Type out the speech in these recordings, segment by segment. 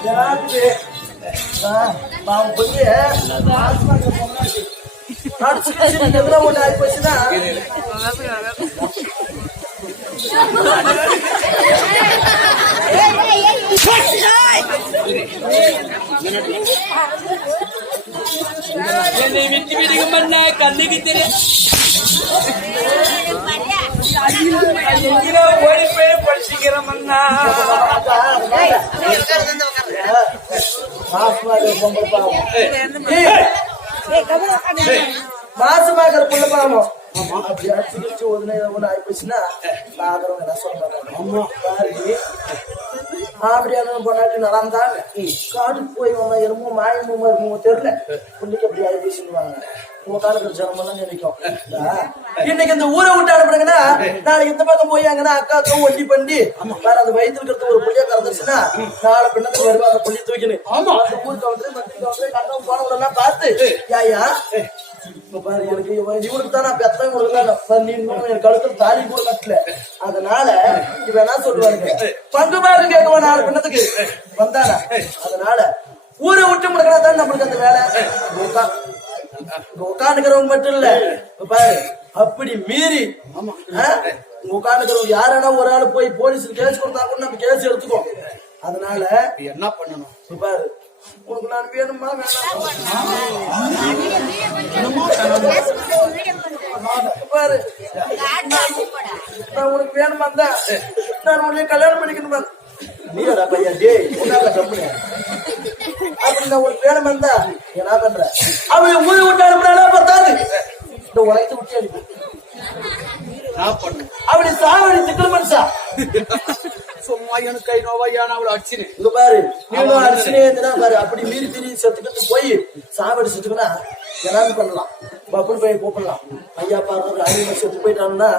வாங்க எல்லாத்துக்கு பாவம் பொண்ணு ஆஸ்பத்திரி பொண்ணாச்சு அடிச்சு எதுனா ஒண்ணு ஆகி போச்சுன்னா என்னை விட்டு விடுங்கம்மண்ணா கண்ணுக்கு தெரியும் எங்கேயோ ஓடி போய் படிச்சுக்கிறோமண்ணா மாசமாக பொம்பளை பாவம் மாசமாக புள்ள பாவம் அப்படி அடிச்சு கிடிச்சு ஒதுனே ஒண்ணு ஆகி போச்சுன்னா பாக்குறவங்க என்ன சொல்றாங்க பாருடி அப்படியான பொண்டாட்டி நடந்தாங்க காட்டுக்கு போய் வந்தா என்னமோ மாயமுமா இருக்குமோ தெரியல. நினைக்கும். இன்னைக்கு இந்த ஊரை விட்டு அனுப்புறீங்கன்னா நாளைக்கு இந்த பக்கம் போய் அங்கன்னா அக்காக்கும் ஒண்டி பண்ணி வேற அந்த வயிற்றுல இருக்கிறது ஒரு புள்ளியா கறந்துச்சுன்னா நாளை பின்னத்துக்கு வருவா அந்த புள்ளி தூக்கினு. அந்த ஊருக்கு வந்து மத்திக்கு வந்து கண்டம் போனவங்களெல்லாம் பார்த்து யாயா பாரு எனக்கு இவன் இவனுக்கு தான் நான் பெத்தவன் நீ என் கழுத்துல தாலி கூட கட்டல. அதனால இவன் என்ன சொல்லுவாங்க பங்கு பாரு நாலு பின்னத்துக்கு வந்தானா. அதனால ஊரை விட்டு முடுக்கிறா தான் நம்மளுக்கு அந்த வேலை. உட்காந்துக்கிறவங்க மட்டும் இல்ல. பாரு அப்படி மீறி உட்காந்துக்கிறவங்க யாரானா ஒரு ஆள் போய் போலீஸ்ல கேஸ் கொடுத்தா கூட நம்ம கேஸ் எடுத்துக்கோ. அதனால என்ன பண்ணணும்? பாரு உனக்கு நான் வேணுமா பாரு நான் உனக்கு வேணுமா தான் நான் உன்னை கல்யாணம் பண்ணிக்கணுமா? நீடா பையா டேய் உன்னால கம்பெனி அப்படி நான் உனக்கு வேணுமா இருந்தா என்ன பண்ற? அவளை ஊதி விட்டு அனுப்புறானா பத்தாது இந்த உலகத்தை விட்டு அனுப்பி என்ன பண்ணணும் அப்படி சாவடி சிக்கல் மனுஷா சும்மா எனக்கு கை நோவா ஏன் அவளை அடிச்சுன்னு இங்க பாரு நீங்களும் இருந்தா பாரு. அப்படி மீறி மீறி செத்துக்கிட்டு போய் சாவடி செத்துக்குனா எல்லாமே பண்ணலாம். பப்புனு போய் கூப்பிடலாம். ஐயா ஐயா செத்து போயிட்டான்னா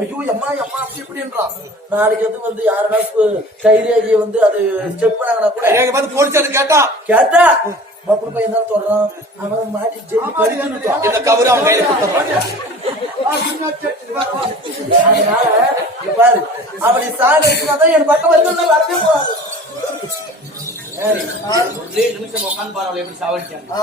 ஐயோ அம்மா அம்மா அப்படி இப்படின்றான். நாளைக்கு வந்து வந்து யாருன்னா வந்து அது செக் பண்ணாங்கன்னா கூட கேட்டா கேட்டா? பப்புனு பையன் தான் சொல்றான் அவன் மாட்டி ஜெயிலு கழிக்கணும் இந்த கவரு அவன் கையில கொடுத்துறாங்க அதனால இங்க பாரு அப்படி சாகடிச்சுனா தான் என் பக்கம் வந்து நான் வரவே போறாது ஒரே நிமிஷம் உட்காந்து பாரு அவளை எப்படி சாவடிச்சாங்க ஆ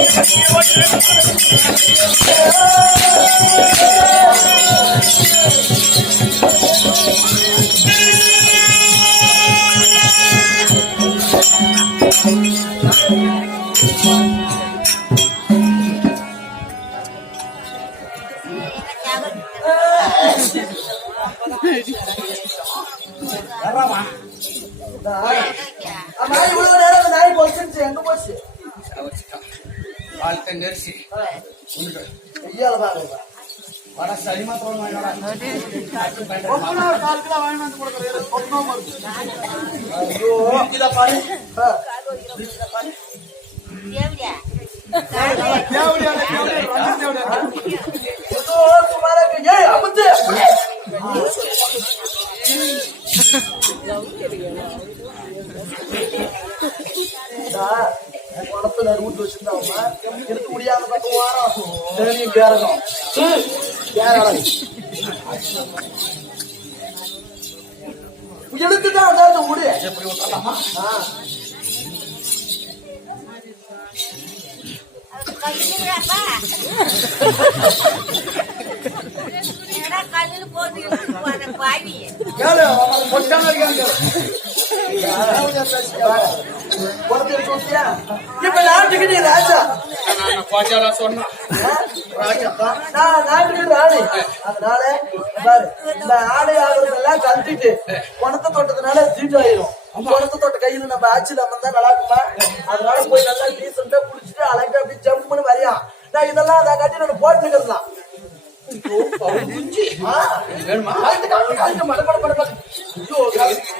பேசி அம்மா கால் கிலோ வாங்கி வந்து கொடுக்குறேன் ஒன்றும் ஐயோ இதை பாரு ஆ. ஏதோ சுமாரா இருக்கு. ஏய், அமுத்து. டா, குளத்துல நடுவுட்டு வச்சிருந்தாங்கம்மா. எடுக்க முடியாத பக்கம் வாரம். சரி, கேரளம். ம், கேரளம். எடுத்துதான் அதான் முடி போட்டு பாவி கேளு, பொட்டான இருக்காங்க. இப்ப நாட்டுக்கு நீ ராஜா பாஜாலா ஆடை ஆகுறதெல்லாம் கழட்டிட்டு குணத்தை தொட்டதுனால ஜீட்டோ ஆயிரும் குணத்தை தொட்ட கையில நம்ம ஆட்சியில் அமர்ந்தா நல்லா இருக்குமா அதனால போய் நல்லா டீசெண்டா குடிச்சிட்டு அழகா அப்படி ஜம்முன்னு வரையா நான் இதெல்லாம் அதை காட்டி நான் போட்டுக்கிறதுலாம் ஐயோ கழுத்து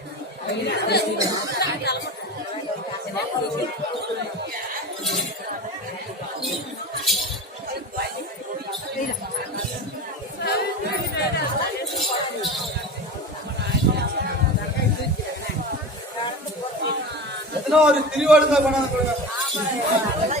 தான் கொண்டாந்து கொடுங்க கழுத்துனியா?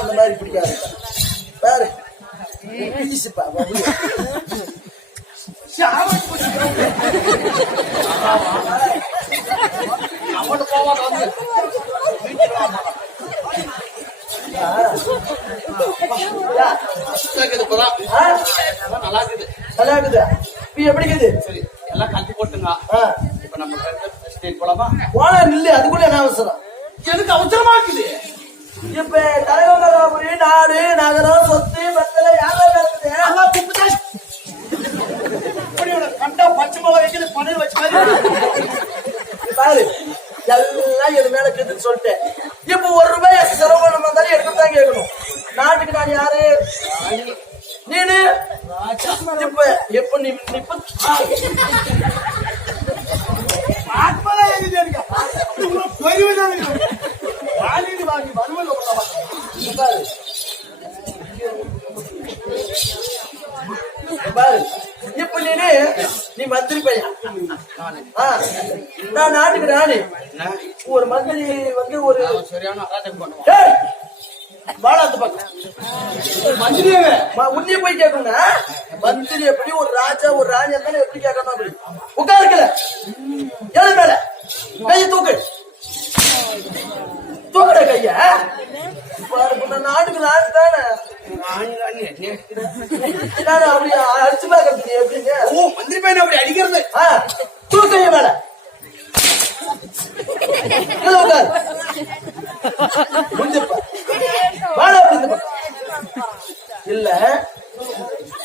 அந்த மாதிரி பிடிக்காது. பாரு. பிடிச்சுப்பா. அவன்கிட்ட போவான் வந்து. நல்லா இருக்குது நல்லா இருக்குது எப்படி இருக்குது? சரி எல்லாம் கட்டி போட்டுங்க. இப்ப நம்ம போலாமா போனா நில்லு அதுக்குள்ள என்ன அவசரம்? எனக்கு அவசரமா இருக்குது இப்ப தலைவங்கராபுரி நாடு நகரம் சொத்து பத்தல யாரும் நடக்குது இப்படி ஒரு கண்டா பச்சை மிளகா வைக்கிறது பன்னீர் வச்ச பாரு. எல்லாம் எது மேல இருக்குதுன்னு சொல்லிட்டேன். இப்ப ஒரு ரூபாய் செலவு பண்ண வந்தாலும் எடுத்து தான் கேட்கணும். நாட்டுக்கு நான் யாரு? நான் நாட்டுக்கு ராணி ஒரு மந்திரி வந்து ஒரு சரியான அந்த பக்கம். மந்திரியே ம- உன்னைய போய் கேட்கணும்னா? மந்திரி எப்படி ஒரு ராஜா ஒரு ராணி இருந்தாலும் எப்படி கேட்கணும் அப்படி. உட்காருக்கல ஏழு மேல. கைய தூக்கு. தூக்குற கைய. நாட்டுக்கு நான். அப்படி அடிச்சு பார்க்கறது எப்படிங்க ஓ மந்திரி பையனை அப்படி அடிக்கிறது ஆ, தூக்கு கைய மேல இல்ல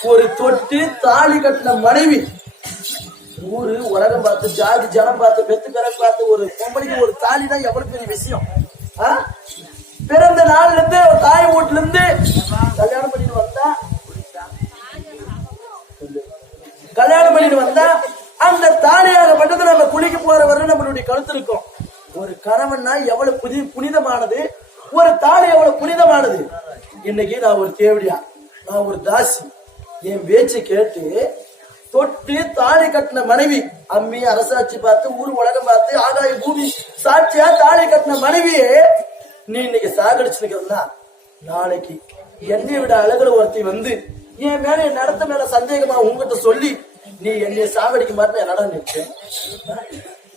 ஒரு தொட்டு தாலி கட்டின மனைவி ஊரு உலகம் பார்த்து ஜாதி ஜனம் பார்த்து பெத்து பிறகு பார்த்து ஒரு பொம்பளைக்கு ஒரு தாலினா எவ்வளவு பெரிய விஷயம் ஆ? பிறந்த நாள்ல இருந்து ஒரு தாய் வீட்டுல இருந்து கல்யாணம் பண்ணிட்டு வந்தா. கல்யாணம் பண்ணிட்டு வந்தா அந்த தாலியாக மட்டும் நம்ம குளிக்க போற வரை நம்மளுடைய கழுத்து இருக்கும். ஒரு கணவன்னா எவ்வளவு புதி புனிதமானது ஒரு தாலி எவ்வளவு புனிதமானது. இன்னைக்கு நான் ஒரு தேவடியா நான் ஒரு தாசி. என் பேச்சு கேட்டு தொட்டு தாலி கட்டின மனைவி அம்மி அரசாட்சி பார்த்து ஊர் உலகம் பார்த்து ஆகாய பூமி சாட்சியா தாலி கட்டின மனைவியே நீ இன்னைக்கு சாகடிச்சுக்கிறா நாளைக்கு என்னை விட அழகுல ஒருத்தி வந்து என் மேல என் நடத்த மேல சந்தேகமா உங்ககிட்ட சொல்லி நீ என்னை சாவடிக்க மாட்டேன் என்னடா நினைச்சேன்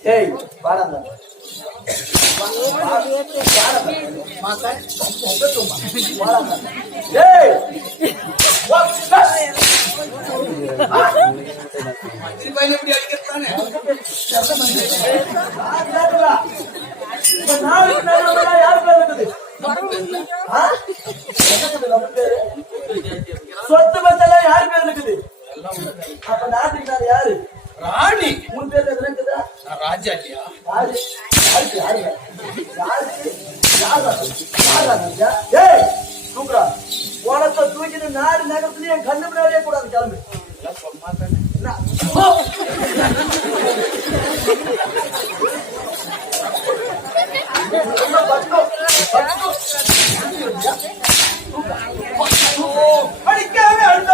ஏய் வாடாங்க ஏய் சொத்து பத்தெல்லாம் யார் பேர் இருக்குது? அப்ப நாட்டுக்கு யாரு? ராணி. உன் பேர் இருக்குதா? ராஜா இல்லையா யாரு? யாருக்கு? யாரா? யாரா? ஏய் தூக்குறா உனத்தை தூக்கிட்டு நாடு நகரத்துலயும் என் கண்ணு முன்னாடியே கூடாது கிளம்பு. எல்லாம் சும்மா தானே என்ன?